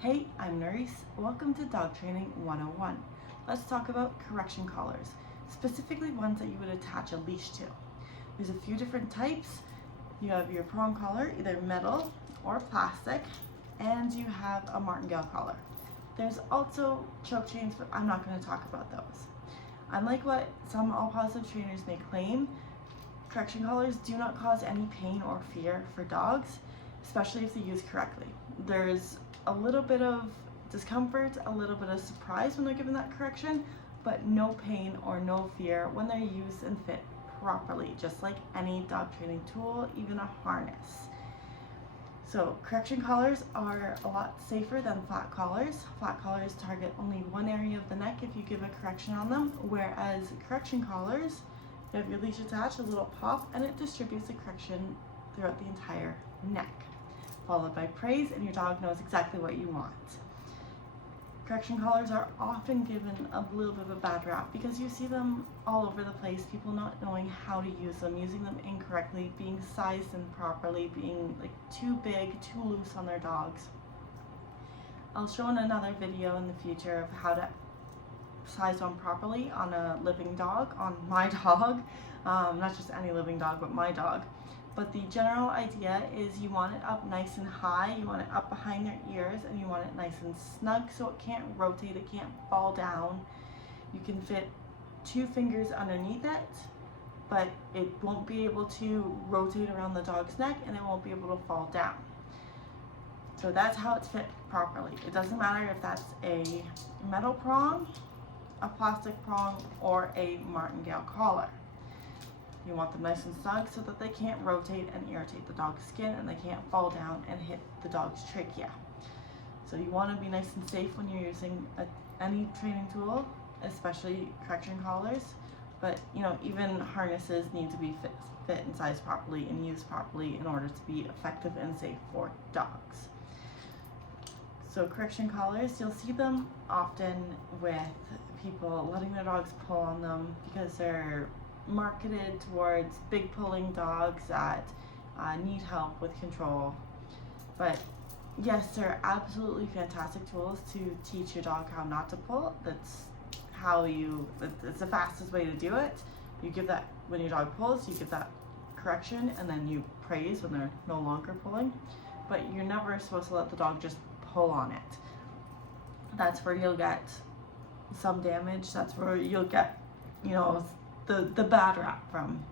Hey, I'm Nerys. Welcome to Dog Training 101. Let's talk about correction collars, specifically ones that you would attach a leash to. There's a few different types. You have your prong collar, either metal or plastic, and you have a martingale collar. There's also choke chains, but I'm not going to talk about those. Unlike what some all positive trainers may claim, correction collars do not cause any pain or fear for dogs, especially if they're used correctly. There's a little bit of discomfort, a little bit of surprise when they're given that correction, but no pain or no fear when they're used and fit properly, just like any dog training tool, even a harness. So correction collars are a lot safer than flat collars. Flat collars target only one area of the neck if you give a correction on them, whereas correction collars, you have your leash attached, a little pop, and it distributes the correction throughout the entire neck, followed by praise, and your dog knows exactly what you want. Correction collars are often given a little bit of a bad rap because you see them all over the place, people not knowing how to use them, using them incorrectly, being sized improperly, being like too big, too loose on their dogs. I'll show in another video in the future of how to size one properly on a living dog, on my dog, not just any living dog, but my dog. But the general idea is you want it up nice and high, you want it up behind their ears, and you want it nice and snug so it can't rotate, it can't fall down. You can fit 2 fingers underneath it, but it won't be able to rotate around the dog's neck and it won't be able to fall down. So that's how it's fit properly. It doesn't matter if that's a metal prong, a plastic prong, or a martingale collar. You want them nice and snug so that they can't rotate and irritate the dog's skin and they can't fall down and hit the dog's trachea. So you want to be nice and safe when you're using any training tool, especially correction collars. But even harnesses need to be fit and sized properly and used properly in order to be effective and safe for dogs. So correction collars, you'll see them often with people letting their dogs pull on them because they're marketed towards big pulling dogs that need help with control. But yes, they're absolutely fantastic tools to teach your dog how not to pull. That's the fastest way to do it. You give that, when your dog pulls, you give that correction and then you praise when they're no longer pulling. But you're never supposed to let the dog just pull on it. That's where you'll get some damage. That's where you'll get, the bad rap from,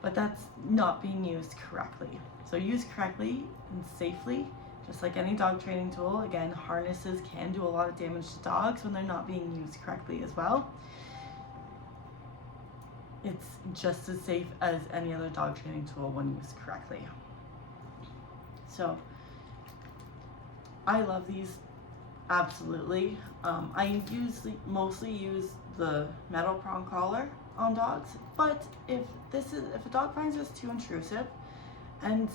but that's not being used correctly. So used correctly and safely, just like any dog training tool. Again, harnesses can do a lot of damage to dogs when they're not being used correctly as well. It's just as safe as any other dog training tool when used correctly. So I love these, absolutely. I mostly use the metal prong collar on dogs, but if a dog finds this too intrusive, and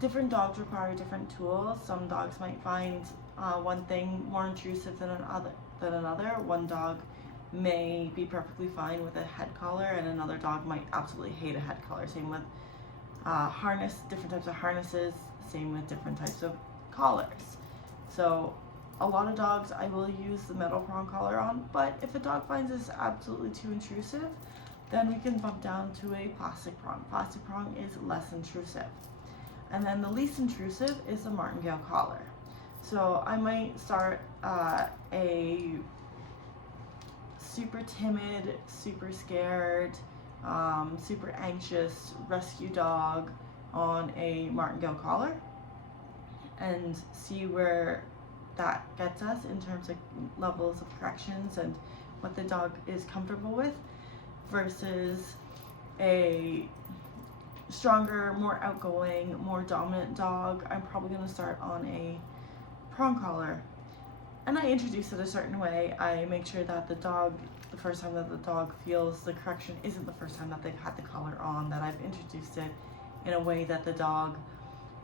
different dogs require different tools. Some dogs might find one thing more intrusive than another. One dog may be perfectly fine with a head collar, and another dog might absolutely hate a head collar. Same with different types of harnesses, same with different types of collars. So a lot of dogs I will use the metal prong collar on, but if a dog finds this absolutely too intrusive, then we can bump down to a plastic prong. Plastic prong is less intrusive. And then the least intrusive is the martingale collar. So I might start a super timid, super scared, super anxious rescue dog on a martingale collar and see where that gets us in terms of levels of corrections and what the dog is comfortable with, versus a stronger, more outgoing, more dominant dog. I'm probably going to start on a prong collar, and I introduce it a certain way. I make sure that the first time that the dog feels the correction isn't the first time that they've had the collar on, that I've introduced it in a way that the dog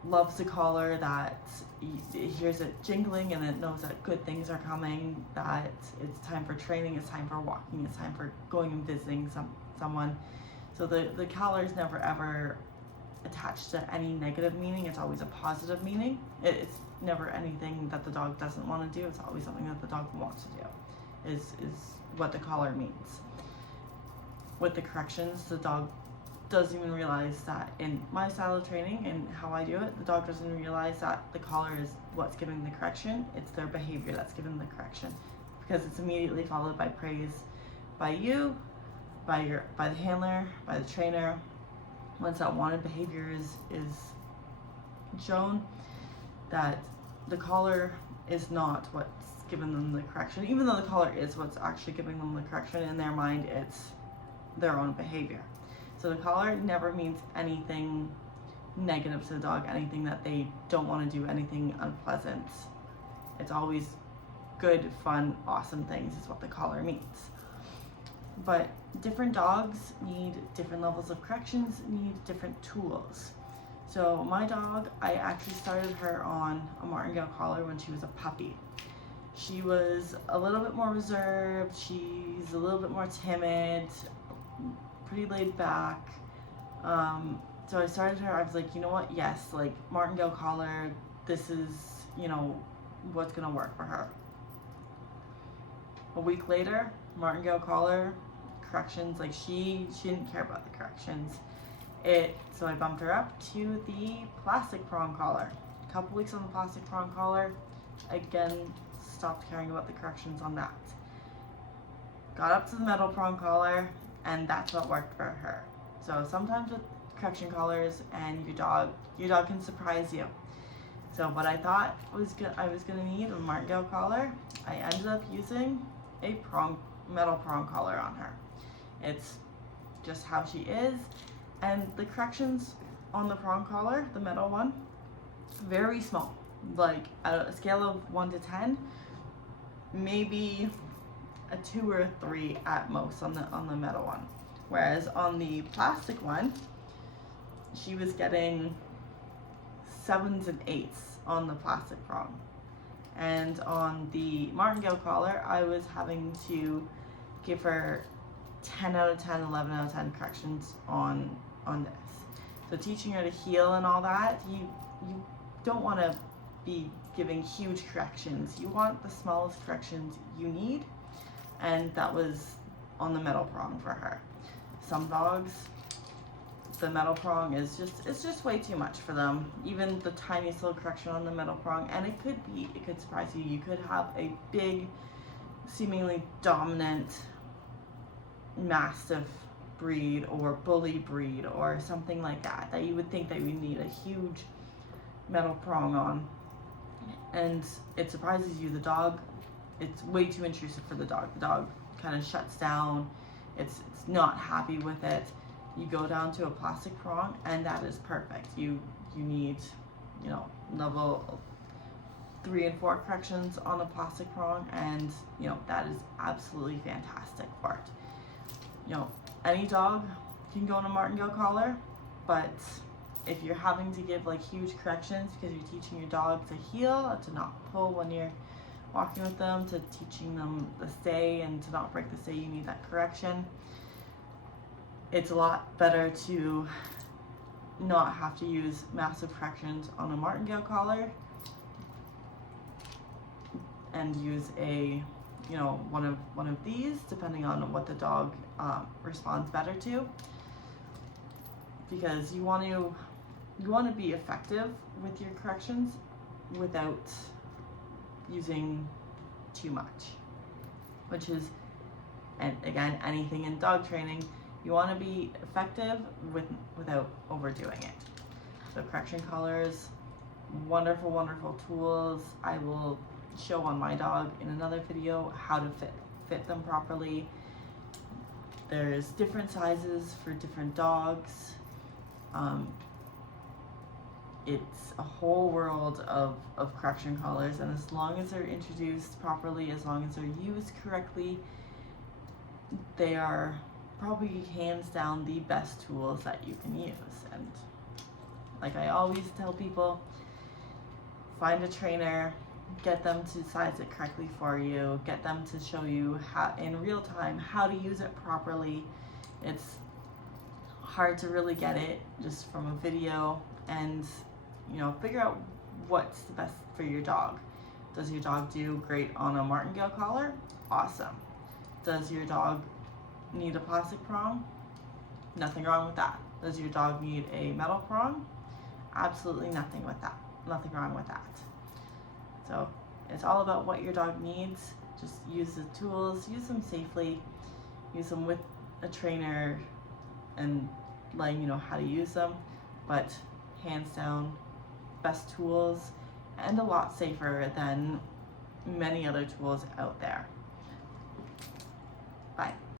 loves the collar, that it hears it jingling and it knows that good things are coming, that it's time for training, it's time for walking, it's time for going and visiting someone. So the collar is never ever attached to any negative meaning. It's always a positive meaning. It's never anything that the dog doesn't want to do. It's always something that the dog wants to do, is what the collar means. With the corrections, the dog doesn't even realize that in my style of training and how I do it, the dog doesn't realize that the collar is what's giving the correction. It's their behavior that's giving the correction, because it's immediately followed by praise by you, by the handler, by the trainer. Once that wanted behavior is shown, that the collar is not what's giving them the correction, even though the collar is what's actually giving them the correction. In their mind, it's their own behavior. So the collar never means anything negative to the dog, anything that they don't want to do, anything unpleasant. It's always good, fun, awesome things is what the collar means. But different dogs need different levels of corrections, need different tools. So my dog, I actually started her on a martingale collar when she was a puppy. She was a little bit more reserved, she's a little bit more timid, pretty laid back. So I started her, I was like, you know what, yes, like martingale collar, this is, you know, what's gonna work for her. A week later, martingale collar, corrections, like she didn't care about the corrections. So I bumped her up to the plastic prong collar. A couple weeks on the plastic prong collar, again, stopped caring about the corrections on that. Got up to the metal prong collar, and that's what worked for her. So sometimes with correction collars and your dog can surprise you. So what I thought I was gonna need a martingale collar, I ended up using a metal prong collar on her. It's just how she is, and the corrections on the prong collar, the metal one, very small, like at a scale of 1 to 10, maybe a 2 or a 3 at most on the metal one. Whereas on the plastic one, she was getting 7s and 8s on the plastic prong. And on the martingale collar, I was having to give her 10 out of 10, 11 out of 10 corrections on this. So teaching her to heel and all that, you don't want to be giving huge corrections. You want the smallest corrections you need, and that was on the metal prong for her. Some dogs, the metal prong is just way too much for them. Even the tiniest little correction on the metal prong, and it could surprise you. You could have a big, seemingly dominant mastiff breed or bully breed or something like that you would think that you would need a huge metal prong on, and it surprises you. The dog, it's way too intrusive for the dog. The dog kind of shuts down. It's not happy with it. You go down to a plastic prong, and that is perfect. You need, you know, level 3 and 4 corrections on a plastic prong, and you know that is absolutely fantastic for it. You know, any dog can go on a martingale collar, but if you're having to give like huge corrections because you're teaching your dog to heel, to not pull when you're walking with them, to teaching them the stay and to not break the stay, you need that correction. It's a lot better to not have to use massive corrections on a martingale collar and use a, you know, one of these, depending on what the dog responds better to, because you want to be effective with your corrections without using too much, which is, and again, anything in dog training, you want to be effective without overdoing it. So correction collars, wonderful, wonderful tools. I will show on my dog in another video how to fit them properly. There's different sizes for different dogs. It's a whole world of correction collars, and as long as they're introduced properly, as long as they're used correctly, they are probably hands down the best tools that you can use. And like I always tell people, find a trainer, get them to size it correctly for you, get them to show you how in real time how to use it properly. It's hard to really get it just from a video, and figure out what's the best for your dog. Does your dog do great on a martingale collar? Awesome. Does your dog need a plastic prong? Nothing wrong with that. Does your dog need a metal prong? Absolutely nothing wrong with that. So it's all about what your dog needs. Just use the tools, use them safely, use them with a trainer and letting you know how to use them, but hands down, best tools and a lot safer than many other tools out there. Bye.